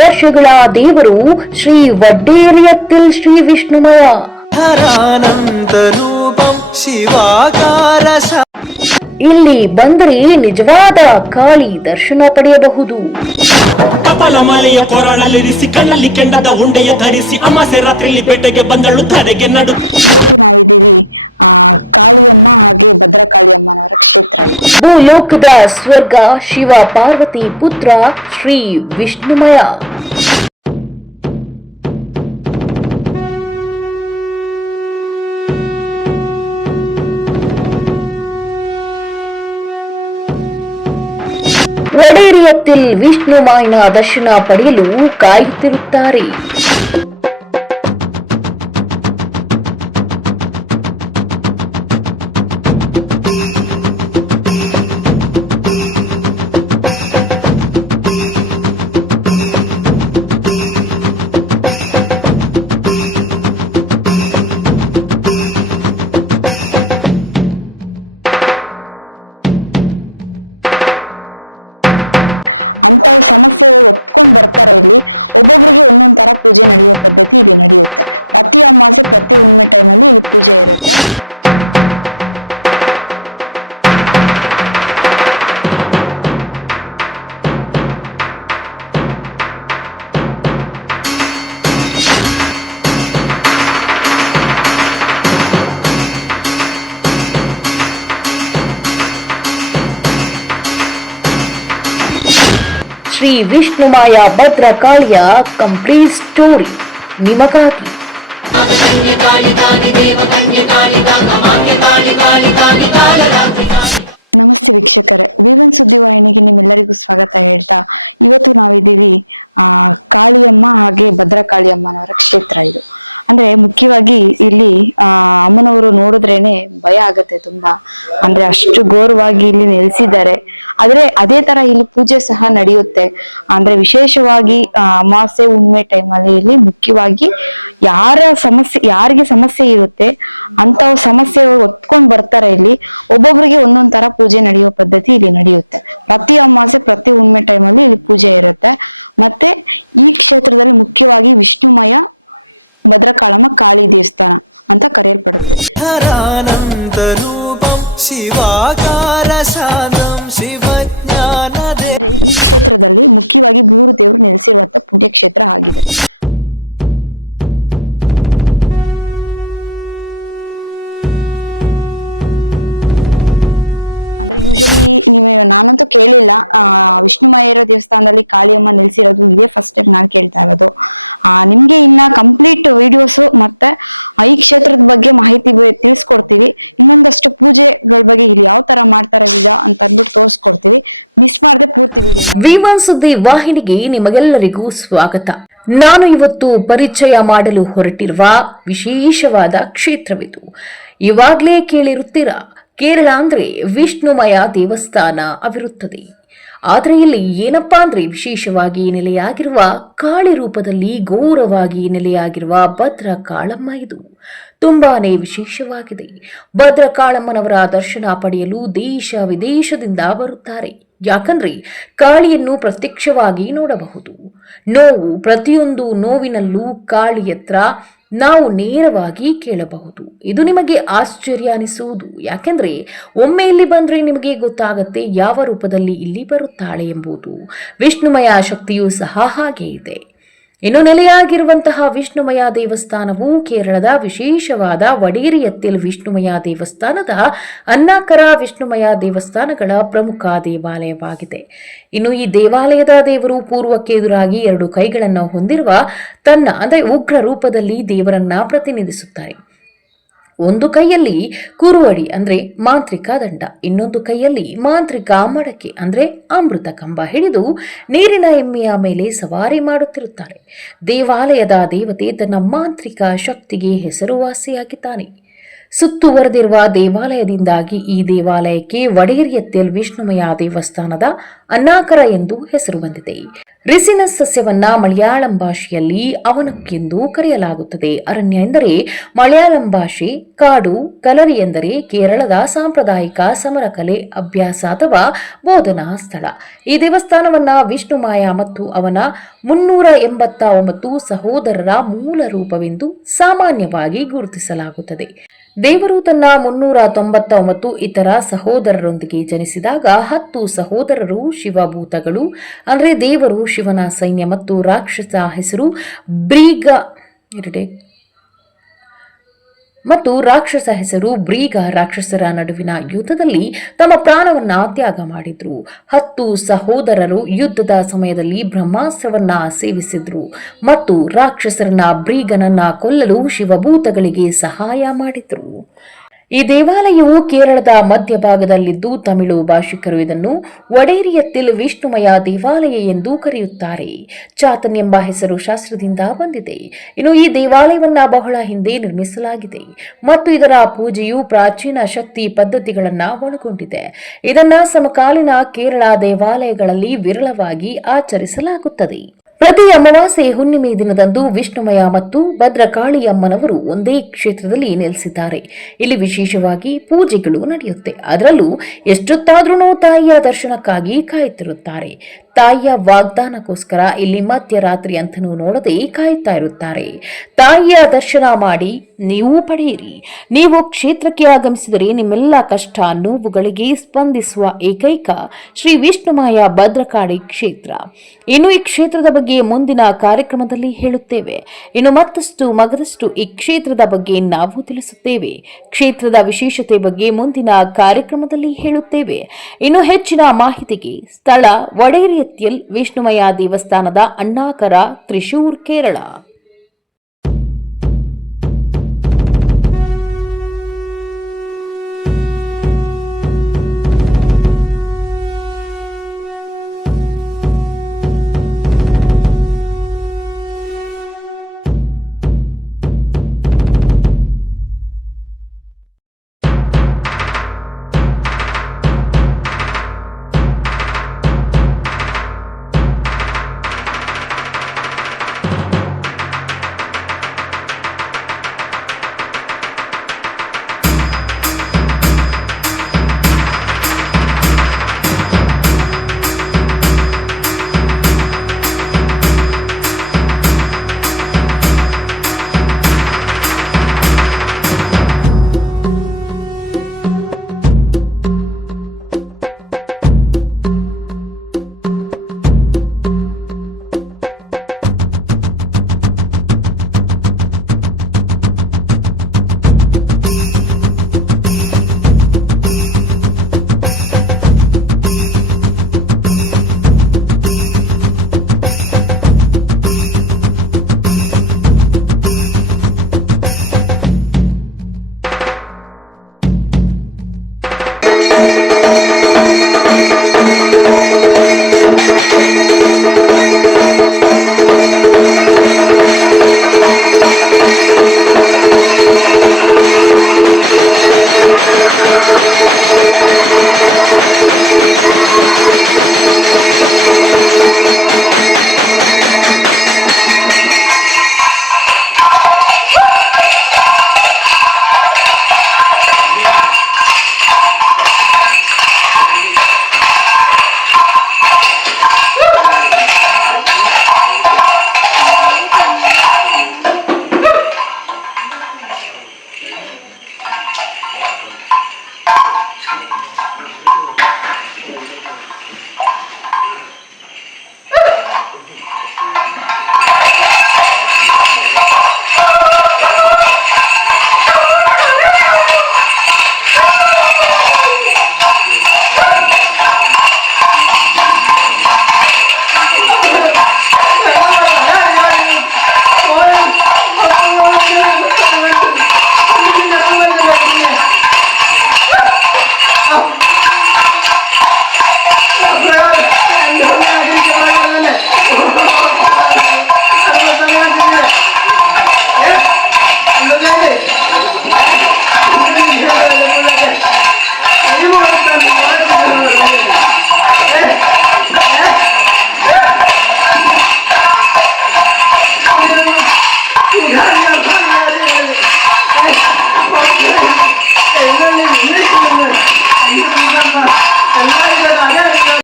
ವರ್ಷಗಳ ದೇವರು ಶ್ರೀ ವಡ್ಡೇರಿಯತ್ತಿಲ್ ಶ್ರೀ ವಿಷ್ಣುಮಯ ಹರಾನಂದ ರೂಪಂ ಶಿವಾಕಾರ. ಇಲ್ಲಿ ಬಂದರೆ ನಿಜವಾದ ಕಾಳಿ ದರ್ಶನ ಪಡೆಯಬಹುದು. ಕಪಾಲ ಮಾಲೆಯ ಕೊರಳಲ್ಲಿರಿಸಿ ಕಣ್ಣಲ್ಲಿ ಕೆಂಡದ ಉಂಡೆಯ ಧರಿಸಿ ಅಮಾಸೆ ರಾತ್ರಿಯಲ್ಲಿ ಬೇಟೆಗೆ ಬಂದಳು ಧರೆಗೆ ನಡು. ಭೂಲೋಕದ ಸ್ವರ್ಗ ಶಿವ ಪಾರ್ವತಿ ಪುತ್ರ ಶ್ರೀ ವಿಷ್ಣುಮಯ. ವಡೇರಿಯತ್ತಿಲ್ ವಿಷ್ಣುಮಾಯನ ದರ್ಶನ ಪಡೆಯಲು ಕಾಯುತ್ತಿರುತ್ತಾರೆ. ಶ್ರೀ ವಿಷ್ಣುಮಾಯ ಭದ್ರಕಾಳಿಯ ಕಂಪ್ಲೀಟ್ ಸ್ಟೋರಿ ನಿಮಗಾಗಿ. ಹರಾನಂದ ರೂಪಂ ಶಿವಾಕಾರ ಶಾಂತಂ ಶಿವಜ್ಞಾನ ದೇ. V1 ಸುದ್ದಿ ವಾಹಿನಿಗೆ ನಿಮಗೆಲ್ಲರಿಗೂ ಸ್ವಾಗತ. ನಾನು ಇವತ್ತು ಪರಿಚಯ ಮಾಡಲು ಹೊರಟಿರುವ ವಿಶೇಷವಾದ ಕ್ಷೇತ್ರವಿದು. ಇವಾಗಲೇ ಕೇಳಿರುತ್ತೀರಾ, ಕೇರಳ ಅಂದ್ರೆ ವಿಷ್ಣುಮಯ ದೇವಸ್ಥಾನ ಅವಿರುತ್ತದೆ. ಆದರೆ ಇಲ್ಲಿ ಏನಪ್ಪಾ ಅಂದ್ರೆ ವಿಶೇಷವಾಗಿ ನೆಲೆಯಾಗಿರುವ ಕಾಳಿ ರೂಪದಲ್ಲಿ ಘೋರವಾಗಿ ನೆಲೆಯಾಗಿರುವ ಭದ್ರಕಾಳಮ್ಮ ಇದು ತುಂಬಾನೇ ವಿಶೇಷವಾಗಿದೆ. ಭದ್ರಕಾಳಮ್ಮನವರ ದರ್ಶನ ಪಡೆಯಲು ದೇಶ ವಿದೇಶದಿಂದ ಬರುತ್ತಾರೆ. ಯಾಕಂದ್ರೆ ಕಾಳಿಯನ್ನು ಪ್ರತ್ಯಕ್ಷವಾಗಿ ನೋಡಬಹುದು. ನೋವು, ಪ್ರತಿಯೊಂದು ನೋವಿನಲ್ಲೂ ಕಾಳಿ ಹತ್ರ ನಾವು ನೇರವಾಗಿ ಕೇಳಬಹುದು. ಇದು ನಿಮಗೆ ಆಶ್ಚರ್ಯ ಅನಿಸುವುದು. ಯಾಕೆಂದ್ರೆ ಒಮ್ಮೆ ಇಲ್ಲಿ ಬಂದ್ರೆ ನಿಮಗೆ ಗೊತ್ತಾಗತ್ತೆ ಯಾವ ರೂಪದಲ್ಲಿ ಇಲ್ಲಿ ಬರುತ್ತಾಳೆ ಎಂಬುದು. ವಿಷ್ಣುಮಯ ಶಕ್ತಿಯೂ ಸಹ ಹಾಗೆ ಇದೆ. ಇನ್ನು ನೆಲೆಯಾಗಿರುವಂತಹ ವಿಷ್ಣುಮಯ ದೇವಸ್ಥಾನವು ಕೇರಳದ ವಿಶೇಷವಾದ ವಡೇರಿಯತ್ತಿಲ್ ವಿಷ್ಣುಮಯ ದೇವಸ್ಥಾನದ ಅನ್ನಾಕರ ವಿಷ್ಣುಮಯ ದೇವಸ್ಥಾನಗಳ ಪ್ರಮುಖ ದೇವಾಲಯವಾಗಿದೆ. ಇನ್ನು ಈ ದೇವಾಲಯದ ದೇವರು ಪೂರ್ವಕ್ಕೆ ಎದುರಾಗಿ 2 ಕೈಗಳನ್ನು ಹೊಂದಿರುವ ತನ್ನ ಉಗ್ರ ರೂಪದಲ್ಲಿ ದೇವರನ್ನ ಪ್ರತಿನಿಧಿಸುತ್ತಾರೆ. ಒಂದು ಕೈಯಲ್ಲಿ ಕುರುವಡಿ ಅಂದ್ರೆ ಮಾಂತ್ರಿಕ ದಂಡ, ಇನ್ನೊಂದು ಕೈಯಲ್ಲಿ ಮಾಂತ್ರಿಕ ಮಡಕೆ ಅಂದ್ರೆ ಅಮೃತ ಕಂಬ ಹಿಡಿದು ನೀರಿನ ಎಮ್ಮೆಯ ಮೇಲೆ ಸವಾರಿ ಮಾಡುತ್ತಿರುತ್ತಾರೆ. ದೇವಾಲಯದ ದೇವತೆ ತನ್ನ ಮಾಂತ್ರಿಕ ಶಕ್ತಿಗೆ ಹೆಸರುವಾಸಿಯಾಗಿದ್ದಾನೆ. ಸುತ್ತುವರೆದಿರುವ ದೇವಾಲಯದಿಂದಾಗಿ ಈ ದೇವಾಲಯಕ್ಕೆ ವಡೇರಿಯತ್ತಲ್ ವಿಷ್ಣುಮಯ ದೇವಸ್ಥಾನದ ಅನ್ನಾಕರ ಎಂದು ಹೆಸರು ಬಂದಿದೆ. ರಿಸಿನಸ್ ಸಸ್ಯವನ್ನ ಮಲಯಾಳಂ ಭಾಷೆಯಲ್ಲಿ ಅವನಕ್ ಎಂದು ಕರೆಯಲಾಗುತ್ತದೆ. ಅರಣ್ಯ ಎಂದರೆ ಮಲಯಾಳಂ ಭಾಷೆ, ಕಾಡು, ಕಲರಿ ಎಂದರೆ ಕೇರಳದ ಸಾಂಪ್ರದಾಯಿಕ ಸಮರ ಕಲೆ ಅಭ್ಯಾಸ ಅಥವಾ ಬೋಧನಾ ಸ್ಥಳ. ಈ ದೇವಸ್ಥಾನವನ್ನ ವಿಷ್ಣುಮಾಯ ಮತ್ತು ಅವನ 389 ಸಹೋದರರ ಮೂಲ ರೂಪವೆಂದು ಸಾಮಾನ್ಯವಾಗಿ ಗುರುತಿಸಲಾಗುತ್ತದೆ. ದೇವರು ತನ್ನ 399 ಇತರ ಸಹೋದರರೊಂದಿಗೆ ಜನಿಸಿದಾಗ 10 ಸಹೋದರರು ಶಿವಭೂತಗಳು ಅಂದರೆ ದೇವರು, ಶಿವನ ಸೈನ್ಯ ಮತ್ತು ರಾಕ್ಷಸ ಹೆಸರು ಬ್ರೀಗ ರಾಕ್ಷಸರ ನಡುವಿನ ಯುದ್ಧದಲ್ಲಿ ತಮ್ಮ ಪ್ರಾಣವನ್ನ ತ್ಯಾಗ ಮಾಡಿದ್ರು. 10 ಸಹೋದರರು ಯುದ್ಧದ ಸಮಯದಲ್ಲಿ ಬ್ರಹ್ಮಾಸ್ತ್ರವನ್ನ ಸೇವಿಸಿದ್ರು ಮತ್ತು ರಾಕ್ಷಸರನ್ನ ಬ್ರೀಗನನ್ನ ಕೊಲ್ಲಲು ಶಿವಭೂತಗಳಿಗೆ ಸಹಾಯ ಮಾಡಿದ್ರು. ಈ ದೇವಾಲಯವು ಕೇರಳದ ಮಧ್ಯಭಾಗದಲ್ಲಿದ್ದು ತಮಿಳು ಭಾಷಿಕರು ಇದನ್ನು ವಡೇರಿಯತ್ತಲ್ ವಿಷ್ಣುಮಯ ದೇವಾಲಯ ಎಂದು ಕರೆಯುತ್ತಾರೆ. ಚಾತನ್ ಎಂಬ ಹೆಸರು ಶಾಸ್ತ್ರದಿಂದ ಬಂದಿದೆ. ಇನ್ನು ಈ ದೇವಾಲಯವನ್ನ ಬಹಳ ಹಿಂದೆ ನಿರ್ಮಿಸಲಾಗಿದೆ ಮತ್ತು ಇದರ ಪೂಜೆಯು ಪ್ರಾಚೀನ ಶಕ್ತಿ ಪದ್ಧತಿಗಳನ್ನು ಒಳಗೊಂಡಿದೆ. ಇದನ್ನ ಸಮಕಾಲೀನ ಕೇರಳ ದೇವಾಲಯಗಳಲ್ಲಿ ವಿರಳವಾಗಿ ಆಚರಿಸಲಾಗುತ್ತದೆ. ಪ್ರತಿ ಅಮಾವಾಸ್ಯೆ ಹುಣ್ಣಿಮೆ ದಿನದಂದು ವಿಷ್ಣುಮಯ ಮತ್ತು ಭದ್ರಕಾಳಿ ಅಮ್ಮನವರು ಒಂದೇ ಕ್ಷೇತ್ರದಲ್ಲಿ ನೆಲೆಸಿದ್ದಾರೆ. ಇಲ್ಲಿ ವಿಶೇಷವಾಗಿ ಪೂಜೆಗಳು ನಡೆಯುತ್ತೆ. ಅದರಲ್ಲೂ ಎಷ್ಟೊತ್ತಾದ್ರೂ ತಾಯಿಯ ದರ್ಶನಕ್ಕಾಗಿ ಕಾಯುತ್ತಿರುತ್ತಾರೆ. ತಾಯಿಯ ವಾಗ್ದಾನಕ್ಕೋಸ್ಕರ ಇಲ್ಲಿ ಮಧ್ಯರಾತ್ರಿ ಅಂತನೂ ನೋಡದೆ ಕಾಯುತ್ತಾ ಇರುತ್ತಾರೆ. ತಾಯಿಯ ದರ್ಶನ ಮಾಡಿ ನೀವು ಪಡೆಯಿರಿ. ನೀವು ಕ್ಷೇತ್ರಕ್ಕೆ ಆಗಮಿಸಿದರೆ ನಿಮ್ಮೆಲ್ಲ ಕಷ್ಟ ನೋವುಗಳಿಗೆ ಸ್ಪಂದಿಸುವ ಏಕೈಕ ಶ್ರೀ ವಿಷ್ಣುಮಯ ಭದ್ರಕಾಳಿ ಕ್ಷೇತ್ರ. ಇನ್ನು ಈ ಕ್ಷೇತ್ರದ ಬಗ್ಗೆ ಮುಂದಿನ ಕಾರ್ಯಕ್ರಮದಲ್ಲಿ ಹೇಳುತ್ತೇವೆ. ಇನ್ನು ಮತ್ತಷ್ಟು ಮಗದಷ್ಟು ಈ ಕ್ಷೇತ್ರದ ಬಗ್ಗೆ ನಾವು ತಿಳಿಸುತ್ತೇವೆ. ಕ್ಷೇತ್ರದ ವಿಶೇಷತೆ ಬಗ್ಗೆ ಮುಂದಿನ ಕಾರ್ಯಕ್ರಮದಲ್ಲಿ ಹೇಳುತ್ತೇವೆ. ಇನ್ನು ಹೆಚ್ಚಿನ ಮಾಹಿತಿಗೆ ಸ್ಥಳ ವಡೇರಿಯತ್ತಲ್ ವಿಷ್ಣುಮಯ ದೇವಸ್ಥಾನದ ಅಣ್ಣಾಕರ, ತ್ರಿಶೂರ್, ಕೇರಳ.